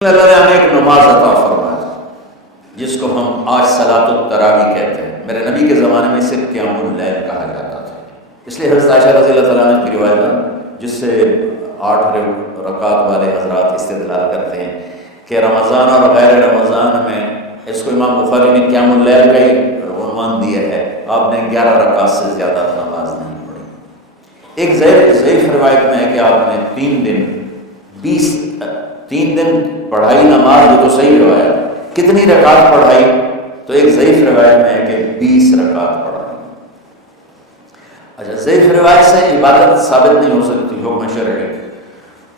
اللہ نے ہمیں ایک نماز عطا فرمایا جس کو ہم آج صلاۃ التراویح کہتے ہیں۔ میرے نبی کے زمانے میں صرف قیام اللیل کہا جاتا تھا، اس لیے حضرت عائشہ رضی اللہ تعالیٰ عنہ کی روایت ہے جس سے 8 رکعت والے حضرات استدلال کرتے ہیں کہ رمضان اور غیر رمضان میں اس کو امام بخاری نے قیام اللیل کا ہی عنوان دیا ہے، آپ نے 11 رکعت سے زیادہ نماز نہیں پڑھی۔ ایک ضعیف روایت میں ہے کہ آپ نے 3 دن پڑھائی نماز، جو تو صحیح روایت، کتنی رکعت پڑھائی؟ تو ایک ضعیف روایت میں ہے کہ 20 رکعت پڑھائی۔ اچھا، ضعیف روایت سے عبادت ثابت نہیں ہو سکتی حکم شرعی۔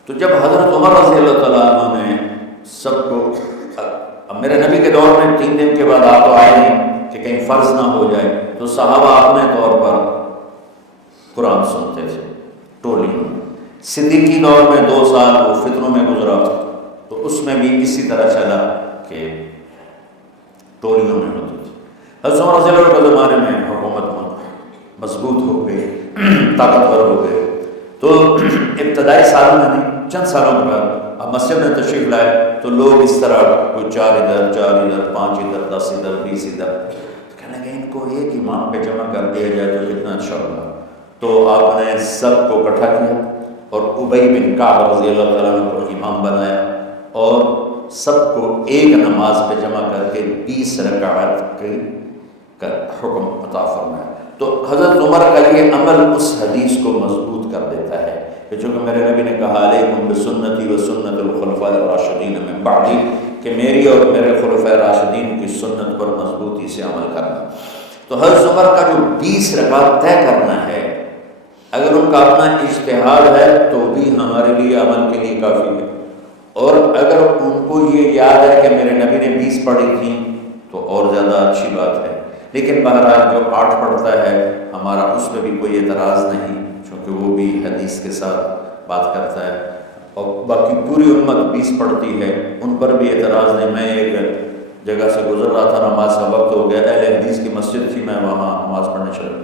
تو جب حضرت عمر رضی اللہ تعالیٰ عنہ نے سب کو، اب میرے نبی کے دور میں 3 دن کے بعد آپ تو آئے نہیں کہ کہیں فرض نہ ہو جائے، تو صحابہ اپنے طور پر قرآن سنتے تھے ٹولیوں میں۔ صدیقی دور میں 2 سال وہ فتنوں میں گزرا، تو اس میں بھی اسی طرح چلا کہ ٹولیوں میں ہوتی تھی۔ حضرت عمر رضی اللہ عنہ کے زمانے میں حکومت مضبوط ہو گئی، طاقتور ہو گئے، تو ابتدائی سالوں میں نہیں، چند سالوں کے بعد اب مسجد میں تشریف لائے تو لوگ اس طرح کوئی 4 ادھر 5 ادھر 10 ادھر 20 ادھر، تو کہنے لگے ان کو ایک امام پہ جمع کر دیا جائے تو کتنا اچھا ہوگا۔ تو آپ نے سب کو اکٹھا کیا اور ابی بن کعب رضی اللہ تعالیٰ عنہ کو امام بنایا اور سب کو ایک نماز پہ جمع کر کے 20 رکعت کا حکم عطا فرمایا۔ تو حضرت عمر کا یہ عمل اس حدیث کو مضبوط کر دیتا ہے کہ چونکہ میرے نبی نے کہا علیکم بسنتی و سنت الخلفاء الراشدین من بعدی، کہ میری اور میرے خلفاء راشدین کی سنت پر مضبوطی سے عمل کرنا۔ تو حضرت عمر کا جو 20 رکعت طے کرنا ہے، اگر ان کا اپنا اجتہاد ہے تو بھی ہمارے لیے عمل کے لیے کافی ہے، اور اگر ان کو یہ یاد ہے کہ میرے نبی نے 20 پڑھی تھیں تو اور زیادہ اچھی بات ہے۔ لیکن بہرحال جو 8 پڑھتا ہے ہمارا اس پہ بھی کوئی اعتراض نہیں، چونکہ وہ بھی حدیث کے ساتھ بات کرتا ہے، اور باقی پوری امت 20 پڑھتی ہے، ان پر بھی اعتراض نہیں۔ میں ایک جگہ سے گزر رہا تھا، نماز کا وقت ہو گیا، اہل حدیث کی مسجد تھی، میں وہاں نماز پڑھنے چلا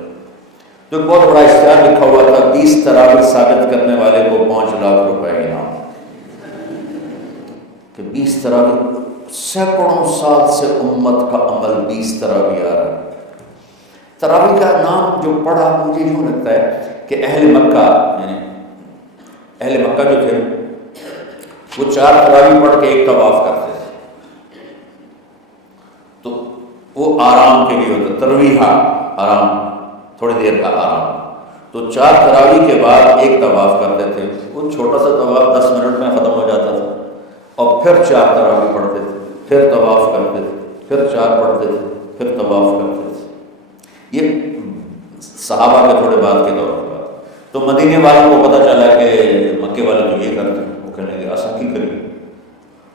تو ایک بہت بڑا اشتہار لکھا ہوا تھا، 20 تراویح ثابت کرنے والے کو 5 لاکھ روپے انعام، کہ 20 تراویح، سینکڑوں سال سے امت کا عمل 20 تراویح آ رہا ہے۔ تراویح کا نام جو پڑھا مجھے یوں لگتا ہے کہ اہل مکہ، یعنی اہل مکہ جو تھے وہ 4 تراویح پڑھ کے ایک طواف کرتے تھے، تو وہ آرام کے لیے ہوتا، ترویحہ آرام، تھوڑی دیر کا آرام، تو 4 تراویح کے بعد ایک طواف کرتے تھے۔ وہ چھوٹا سا طواف 10 منٹ میں ختم ہو جاتا تھا، اور پھر 4 تراویح پڑھتے تھے، پھر طواف کرتے تھے، پھر 4 پڑھتے تھے، پھر طواف کرتے تھے۔ یہ صحابہ کے تھوڑے بعد کے دور کی بات۔ تو مدینے والوں کو پتہ چلا کہ مکے والے تو یہ کرتے ہیں، وہ کہنے لگے ایسا کی کریے،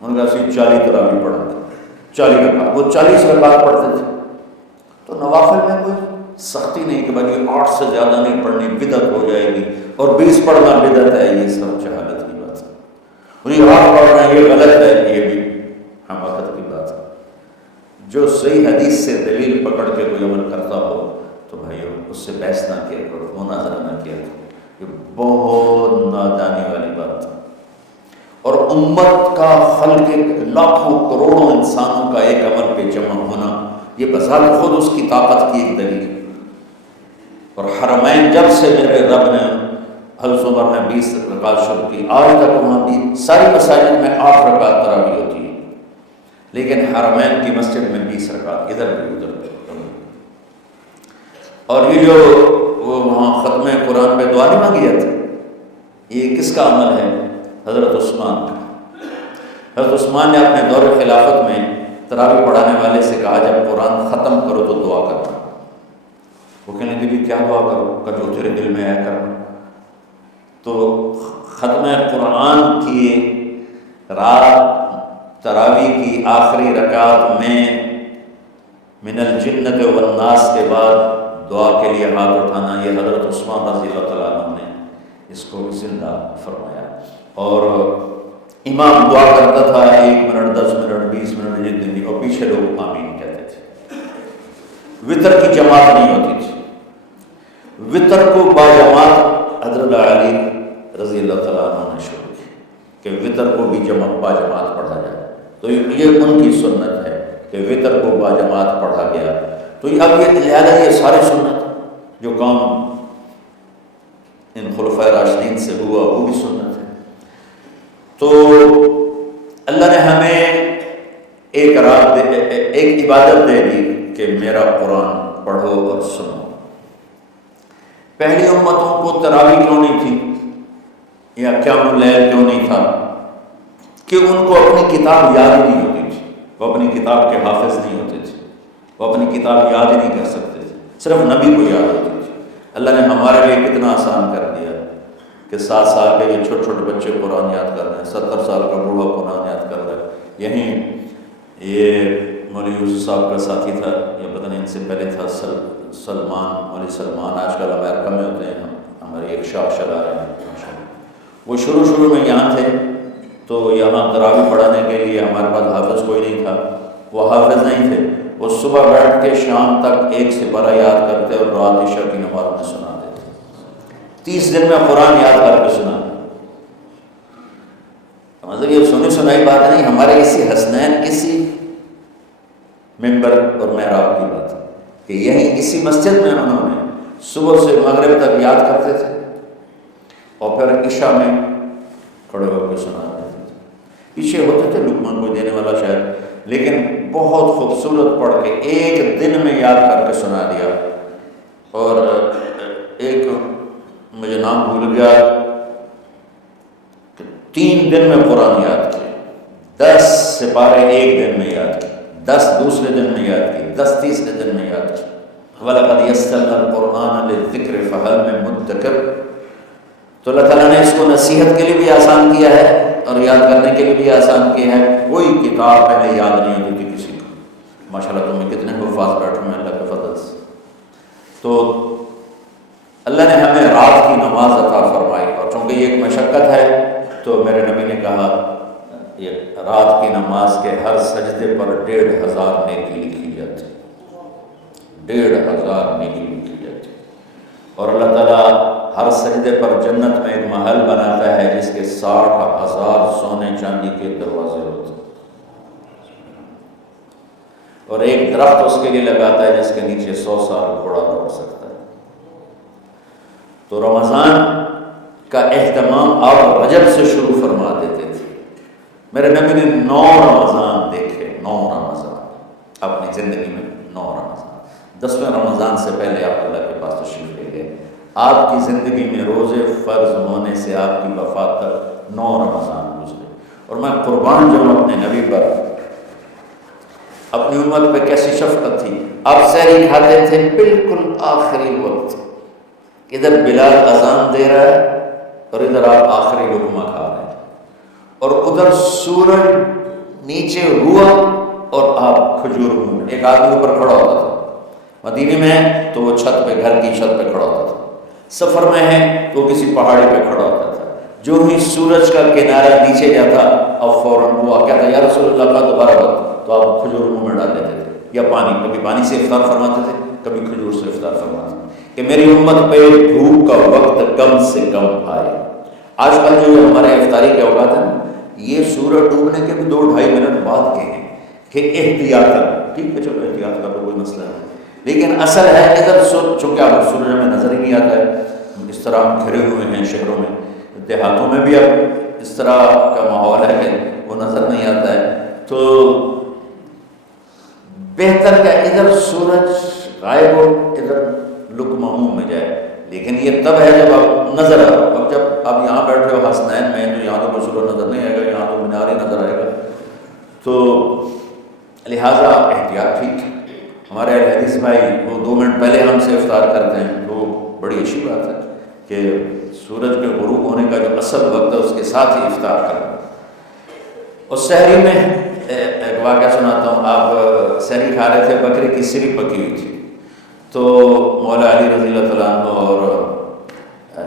انہوں نے کہا 40 تراویح پڑھتے، 40 رکعت، وہ 40 رکعت پڑھتے تھے۔ تو نوافل میں کوئی سختی نہیں کہ بھائی 8 سے زیادہ نہیں پڑھنی، بدعت ہو جائے گی، اور 20 پڑھنا بدعت ہے، یہ سب جہالت کی بات ہے۔ اور یہ 8 پڑھنا یہ غلط ہے، یہ بھی حماقت کی بات ہے۔ جو صحیح حدیث سے دلیل پکڑ کے کوئی عمل کرتا ہو تو بھائی اس سے بحث نہ کیا کرو، مناظرہ نہ کیا کرو، یہ بہت نادانی والی بات ہے۔ اور امت کا خلق لاکھوں کروڑوں انسانوں کا ایک عمل پہ جمع ہونا، یہ بذات خود اس کی طاقت کی ایک دلیل ہے۔ اور حرمین جب سے میرے رب نے، حضرت عمر نے 20 رکعت شروع کی، آج تک وہاں بھی ساری مساجد میں 8 رکعت تراویح ہوتی ہے، لیکن حرمین کی مسجد میں 20 رکعت، ادھر بھی ادھر بھی۔ اور یہ جو وہ وہاں ختم قرآن پہ دعا نہیں مانگی جاتی، یہ کس کا عمل ہے؟ حضرت عثمان کا۔ حضرت عثمان نے اپنے دور خلافت میں تراویح پڑھانے والے سے کہا جب قرآن ختم کرو تو دعا کرنا۔ وہ کہنے لگے کیا دعا کرو؟ کہ جو تیرے دل میں آیا کرنا۔ تو ختم قرآن کی رات تراویح کی آخری رکعت میں من الجنت والناس کے بعد دعا کے لیے ہاتھ اٹھانا، یہ حضرت عثمان رضی اللہ تعالیٰ عنہ نے اس کو زندہ فرمایا۔ اور امام دعا کرتا تھا 1 منٹ 10 منٹ 20 منٹ جتنی بھی، اور پیچھے لوگ آمین کہتے تھے۔ وطر کی جماعت نہیں ہوتی تھی، وطر کو باجماعت حضرت علی رضی اللہ تعالیٰ عنہ نے شروع کی۔ کہ وطر کو بھی باجماعت پڑھا جائے، تو یہ ان کی سنت ہے کہ وطر کو باجماعت پڑھا گیا۔ تو اب یہ لہٰذا یہ سارے سنت جو کام ان خلفائے راشدین سے ہوا وہ بھی سنت ہے۔ تو اللہ نے ہمیں ایک عبادت دے دی کہ میرا قرآن پڑھو اور سنو۔ پہلی امتوں کو تراویح کیوں نہیں تھی یا قیام اللیل کیوں نہیں تھا؟ کہ ان کو اپنی کتاب یاد ہی نہیں ہوتی تھی، وہ اپنی کتاب کے حافظ نہیں ہوتے تھے، وہ اپنی کتاب یاد ہی نہیں کر سکتے تھے، صرف نبی کو یاد ہوتی تھی۔ اللہ نے ہمارے لیے کتنا آسان کر دیا کہ 7 سال کے یہ چھوٹے چھوٹے بچے قرآن یاد کر رہے ہیں، 70 سال کا بوڑھا قرآن یاد کر رہا ہے۔ یہیں یہ مولوی یوسف صاحب کا ساتھی تھا، یا پتہ نہیں ان سے پہلے تھا، سلمان، مولوی سلمان، آج کل امریکہ میں ہوتے ہیں، ہمارے ایک شاخ چلا رہے ہیں۔ وہ شروع میں یہاں تھے، تو یہاں تراویح پڑھانے کے لیے ہمارے پاس حافظ کوئی نہیں تھا، وہ حافظ نہیں تھے، وہ صبح بیٹھ کے شام تک ایک سپارہ یاد کرتے اور رات عشاء کی نماز میں سنا دیتے، 30 دن میں قرآن یاد کر کے سنا۔ مطلب یہ سنی سنائی بات نہیں، ہمارے اسی حسنین، اسی ممبر اور محراب کی بات ہے کہ یہیں اسی مسجد میں انہوں نے صبح سے مغرب تک یاد کرتے تھے اور پھر عشاء میں کھڑے ہو کے سنا دیتے تھے۔ پیچھے ہوتے تھے لقمان کو دینے والا شاید، لیکن بہت خوبصورت پڑھ کے ایک دن میں یاد کر کے سنا دیا۔ اور ایک مجھے نام بھول گیا کہ 3 دن میں قرآن یاد کیے، 10 سپارے ایک دن میں یاد کیے، 10 دوسرے دن میں یاد کیے، 10 تیسرے دن میں یاد کیے۔ وَلَقَدْ يَسَّرْنَا الْقُرْآنَ لِلذِّكْرِ فَهَلْ مِن مُدَّكِرٍ۔ تو اللہ تعالیٰ نے اس کو نصیحت کے لیے بھی آسان کیا ہے اور یاد کرنے کے لیے بھی آسان کیا ہے۔ کوئی کتاب پہلے یاد نہیں ہوتی تھی کسی کو، ماشاءاللہ تمہیں کتنے حفاظ بیٹھے ہیں اللہ کے فضل سے۔ تو اللہ نے ہمیں رات کی نماز عطا فرمائی، اور چونکہ یہ ایک مشقت ہے تو میرے نبی نے کہا یہ رات کی نماز کے ہر سجدے پر 1500 نیکی لکھی جاتی، 1500 نیکی لکھی جاتی۔ اور اللہ تعالیٰ ہر سجدے پر جنت میں ایک محل بناتا ہے جس کے 60,000 سونے چاندی کے دروازے ہوتے ہیں، اور ایک درخت اس کے لیے لگاتا ہے جس کے نیچے 100 سال گھوڑا دوڑ سکتا ہے۔ تو رمضان کا اہتمام آپ رجب سے شروع فرما دیتے تھے۔ میرے نبی نے 9 رمضان دیکھے، 9 رمضان اپنی زندگی میں، 9 رمضان۔ 10ویں رمضان سے پہلے آپ اللہ کے پاس تشریف لے گئے۔ آپ کی زندگی میں روزے فرض ہونے سے آپ کی وفات تک 9 رمضان گزرے، اور میں قربان جاؤں اپنے نبی پر، اپنی امت پہ کیسی شفقت تھی۔ آپ سحری کھاتے تھے بالکل آخری وقت، ادھر بلال اذان دے رہا ہے اور ادھر آپ آخری لقمہ کھا رہے ہیں، اور ادھر سورج نیچے ہوا اور آپ کھجور میں، ایک آدمی اوپر کھڑا ہوتا تھا، مدینے میں ہے تو وہ چھت پہ، گھر کی چھت پہ کھڑا ہوتا تھا، سفر میں ہے تو کسی پہاڑی پہ کھڑا ہوتا تھا۔ جو ہی سورج کا کنارہ نیچے جاتا اب فوراً وہ کہتا یا رسول اللہ کا دوبارہ وقت، تو آپ کھجور منہ میں ڈال دیتے تھے، یا پانی، کبھی پانی سے افطار فرماتے تھے، کبھی کھجور سے افطار فرماتے تھے کہ میری امت پہ بھوک کا وقت کم سے کم آئے۔ آج کل جو ہمارے افطاری کے اوقات ہیں یہ سورج ڈوبنے کے بھی 2-2.5 منٹ بعد کے ہیں کہ احتیاط کر، ٹھیک ہے چلو احتیاط کا تو کوئی مسئلہ نہیں، لیکن اصل ہے ادھر چونکہ اب سورج ہمیں نظر ہی نہیں آتا ہے، اس طرح ہم گھرے ہوئے ہیں شہروں میں، دیہاتوں میں بھی اب اس طرح کا ماحول ہے کہ وہ نظر نہیں آتا ہے، تو بہتر کہ ادھر سورج غائب ہو، ادھر لقمہ منہ میں جائے۔ لیکن یہ تب ہے جب آپ نظر آ، اب جب آپ یہاں بیٹھے ہو حسنین میں تو یہاں تو سورج نظر نہیں آئے گا، یہاں تو مینار ہی نظر آئے گا، تو لہٰذا احتیاط ٹھیک ہے۔ ہمارے حدیث بھائی وہ 2 منٹ پہلے ہم سے افطار کرتے ہیں، تو بڑی اچھی بات ہے کہ سورج کے غروب ہونے کا جو اصل وقت ہے اس کے ساتھ ہی افطار کرنا۔ اور سحری میں ایک واقعہ سناتا ہوں، آپ سحری کھا رہے تھے، بکری کی سری پکی ہوئی تھی، تو مولا علی رضی اللہ تعالیٰ عنہ اور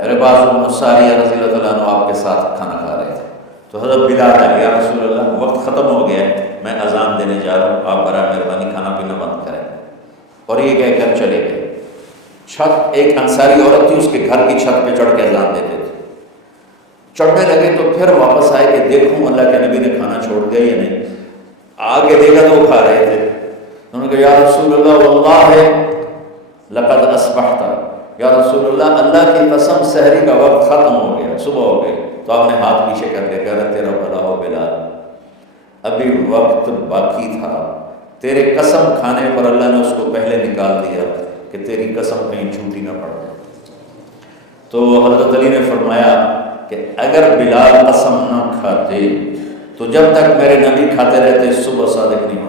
عرباض بن ساریہ رضی اللہ تعالیٰ عنہ آپ کے ساتھ کھانا کھا رہے تھے، تو حضرت بلال آئے، یا رسول اللہ وقت ختم ہو گیا ہے، میں اذان دینے جا رہا ہوں، آپ برائے مہربانی کھانا پینا بند کریں، اور یہ کہہ کر چلے گئے۔ چھت، ایک انصاری عورت تھی، اس کے گھر کی چھت پہ چڑھ کے اذان دیتے تھے، چڑھنے لگے تو پھر واپس آئے کہ دیکھوں اللہ کے نبی نے کھانا چھوڑ دیا یا نہیں. آگے دیکھا تو وہ کھا رہے تھے. انہوں نے کہا یا رسول اللہ واللہ لقد اصبحت، یا رسول اللہ اللہ کی قسم سحری کا وقت ختم ہو گیا، صبح ہو گئی. تو آپ نے ہاتھ پیچھے کر کے کہا تیرا بھلا ہو بلال، ابھی وقت باقی تھا، تیرے قسم کھانے پر اللہ نے اس کو پہلے نکال دیا کہ تیری قسم کہیں جھوٹی نہ پڑ جائے. تو حضرت علی نے فرمایا کہ اگر بلال قسم نہ کھاتے تو جب تک میرے نبی کھاتے رہتے صبح صادق نہیں